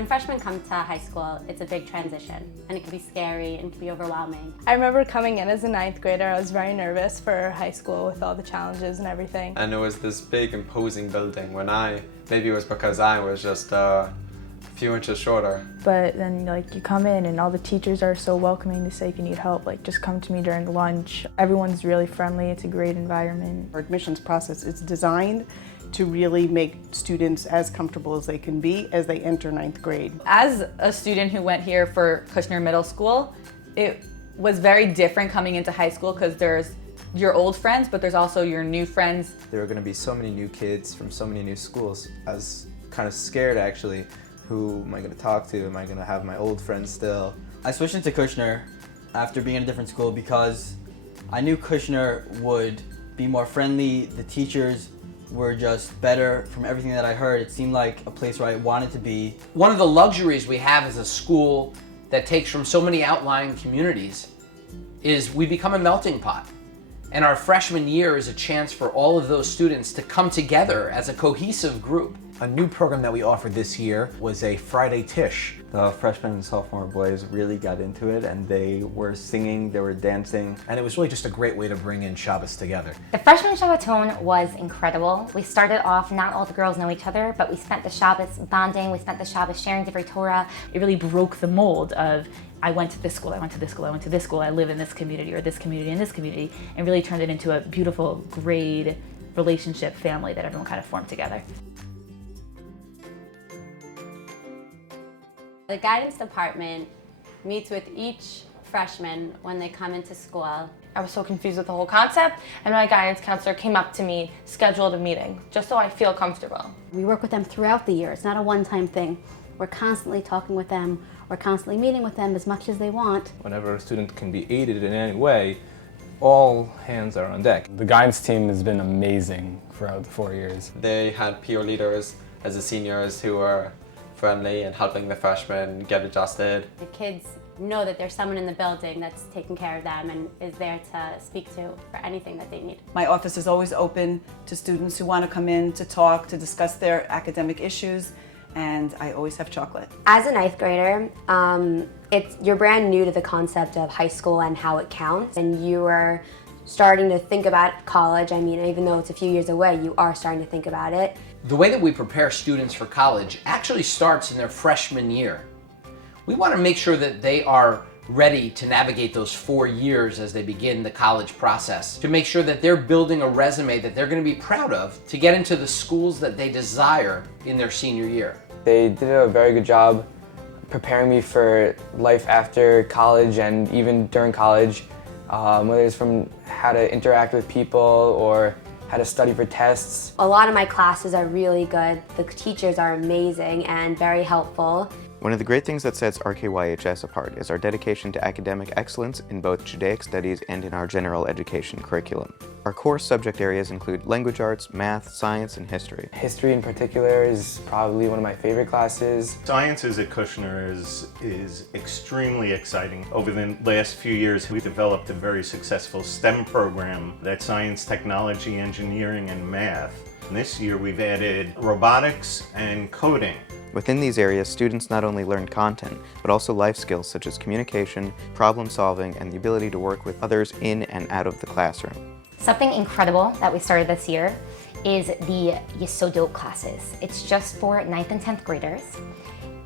when freshmen come to high school, it's a big transition, and it can be scary and it can be overwhelming. I remember coming in as a 9th grader, I was very nervous for high school with all the challenges and everything. And it was this big imposing building when maybe it was because I was just a few inches shorter. But then you come in and all the teachers are so welcoming to say if you need help, just come to me during lunch. Everyone's really friendly, it's a great environment. Our admissions process is designed to really make students as comfortable as they can be as they enter 9th grade. As a student who went here for Kushner Middle School, it was very different coming into high school because there's your old friends, but there's also your new friends. There are going to be so many new kids from so many new schools. I was kind of scared actually. Who am I going to talk to? Am I going to have my old friends still? I switched into Kushner after being in a different school because I knew Kushner would be more friendly. The teachers were just better. From everything that I heard, it seemed like a place where I wanted to be. One of the luxuries we have as a school that takes from so many outlying communities is we become a melting pot. And our freshman year is a chance for all of those students to come together as a cohesive group. A new program that we offered this year was a Friday Tish. The freshman and sophomore boys really got into it and they were singing, they were dancing. And it was really just a great way to bring in Shabbos together. The freshman Shabbaton was incredible. We started off, not all the girls know each other, but we spent the Shabbos bonding, we spent the Shabbos sharing Divrei Torah. It really broke the mold of I went to this school, I went to this school, I went to this school, I live in this community or this community and this community, and really turned it into a beautiful grade relationship family that everyone kind of formed together. The guidance department meets with each freshman when they come into school. I was so confused with the whole concept, and my guidance counselor came up to me, scheduled a meeting, just so I feel comfortable. We work with them throughout the year. It's not a one-time thing. We're constantly talking with them. We're constantly meeting with them as much as they want. Whenever a student can be aided in any way, all hands are on deck. The guidance team has been amazing throughout the 4 years. They had peer leaders as the seniors who were friendly and helping the freshmen get adjusted. The kids know that there's someone in the building that's taking care of them and is there to speak to for anything that they need. My office is always open to students who want to come in to talk, to discuss their academic issues, and I always have chocolate. As a 9th grader, you're brand new to the concept of high school and how it counts, and you are starting to think about college. I mean, even though it's a few years away, you are starting to think about it. The way that we prepare students for college actually starts in their freshman year. We want to make sure that they are ready to navigate those 4 years as they begin the college process, to make sure that they're building a resume that they're going to be proud of to get into the schools that they desire in their senior year. They did a very good job preparing me for life after college and even during college, whether it's from how to interact with people or how to study for tests. A lot of my classes are really good. The teachers are amazing and very helpful. One of the great things that sets RKYHS apart is our dedication to academic excellence in both Judaic studies and in our general education curriculum. Our core subject areas include language arts, math, science, and history. History in particular is probably one of my favorite classes. Sciences at Kushner is extremely exciting. Over the last few years, we've developed a very successful STEM program that's science, technology, engineering, and math. And this year we've added robotics and coding. Within these areas, students not only learn content, but also life skills such as communication, problem solving, and the ability to work with others in and out of the classroom. Something incredible that we started this year is the Yesodot classes. It's just for 9th and 10th graders,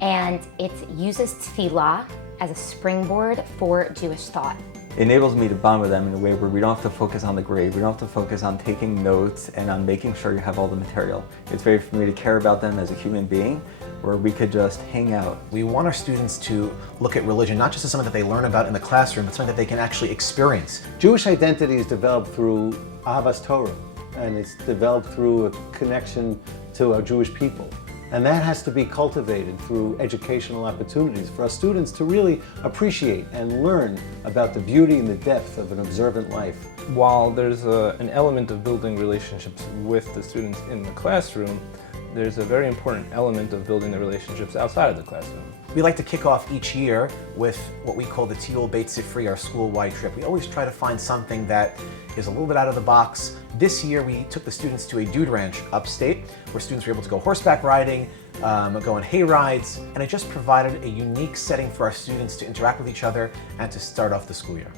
and it uses tefillah as a springboard for Jewish thought. It enables me to bond with them in a way where we don't have to focus on the grade, we don't have to focus on taking notes and on making sure you have all the material. It's very for me to care about them as a human being, where we could just hang out. We want our students to look at religion not just as something that they learn about in the classroom, but something that they can actually experience. Jewish identity is developed through Ahavas Torah, and it's developed through a connection to our Jewish people. And that has to be cultivated through educational opportunities for our students to really appreciate and learn about the beauty and the depth of an observant life. While there's an element of building relationships with the students in the classroom, there's a very important element of building the relationships outside of the classroom. We like to kick off each year with what we call the Tiul Beit Sifri, our school-wide trip. We always try to find something that is a little bit out of the box. This year we took the students to a dude ranch upstate, where students were able to go horseback riding, go on hay rides, and it just provided a unique setting for our students to interact with each other and to start off the school year.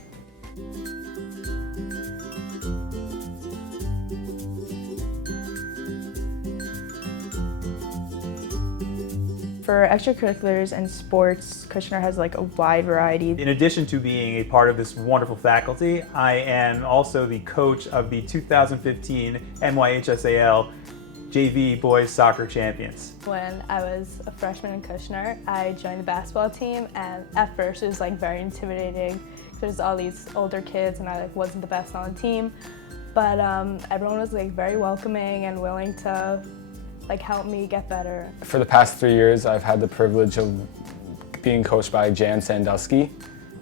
For extracurriculars and sports, Kushner has like a wide variety. In addition to being a part of this wonderful faculty, I am also the coach of the 2015 NYHSAL JV Boys Soccer Champions. When I was a freshman in Kushner, I joined the basketball team, and at first it was like very intimidating. There's all these older kids and I like wasn't the best on the team, but everyone was like very welcoming and willing to like help me get better. For the past 3 years, I've had the privilege of being coached by Jan Sandusky,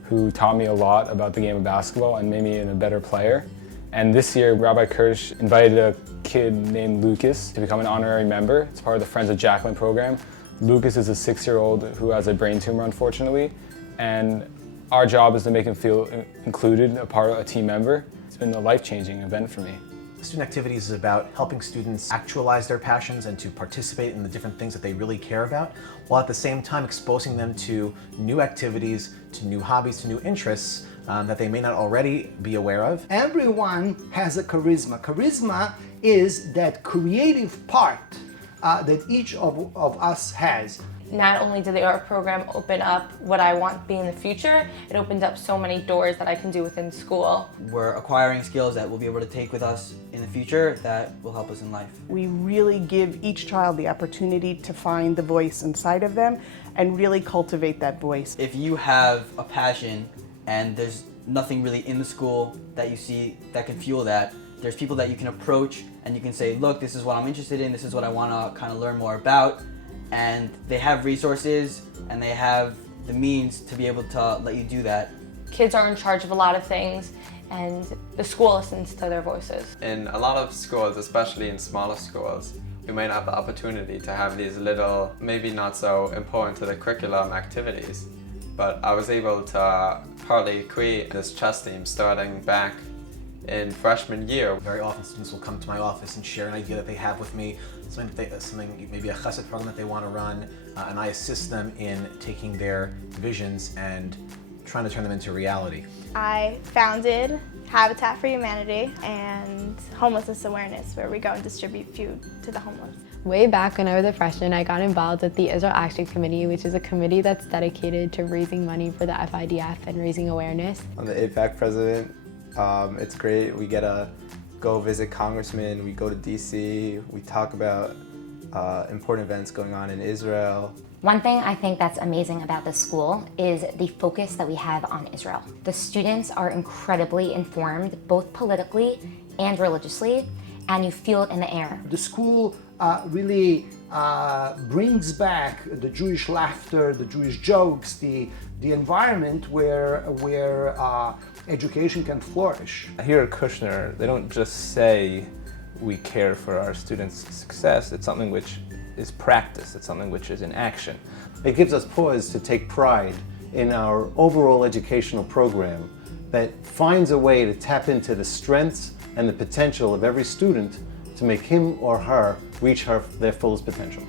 who taught me a lot about the game of basketball and made me a better player. And this year, Rabbi Kirsch invited a kid named Lucas to become an honorary member. It's part of the Friends of Jacqueline program. Lucas is a 6-year-old who has a brain tumor, unfortunately, and our job is to make him feel included, a team member. It's been a life-changing event for me. Student activities is about helping students actualize their passions and to participate in the different things that they really care about, while at the same time exposing them to new activities, to new hobbies, to new interests that they may not already be aware of. Everyone has a charisma. Charisma is that creative part that each of us has. Not only did the art program open up what I want to be in the future, it opened up so many doors that I can do within school. We're acquiring skills that we'll be able to take with us in the future that will help us in life. We really give each child the opportunity to find the voice inside of them and really cultivate that voice. If you have a passion and there's nothing really in the school that you see that can fuel that, there's people that you can approach and you can say, look, this is what I'm interested in, this is what I want to kind of learn more about. And they have resources and they have the means to be able to let you do that. Kids are in charge of a lot of things and the school listens to their voices. In a lot of schools, especially in smaller schools, we might have the opportunity to have these little, maybe not so important to the curriculum activities, but I was able to partly create this chess team starting back in freshman year. Very often students will come to my office and share an idea that they have with me, maybe a chesed program that they want to run, and I assist them in taking their visions and trying to turn them into reality. I founded Habitat for Humanity and Homelessness Awareness, where we go and distribute food to the homeless. Way back when I was a freshman, I got involved with the Israel Action Committee, which is a committee that's dedicated to raising money for the FIDF and raising awareness. I'm the APAC president. It's great. We get to go visit congressmen, we go to DC, we talk about important events going on in Israel. One thing I think that's amazing about this school is the focus that we have on Israel. The students are incredibly informed, both politically and religiously, and you feel it in the air. The school really brings back the Jewish laughter, the Jewish jokes, the environment where education can flourish. Here at Kushner, they don't just say we care for our students' success. It's something which is practice. It's something which is in action. It gives us pause to take pride in our overall educational program that finds a way to tap into the strengths and the potential of every student to make him or her reach their fullest potential.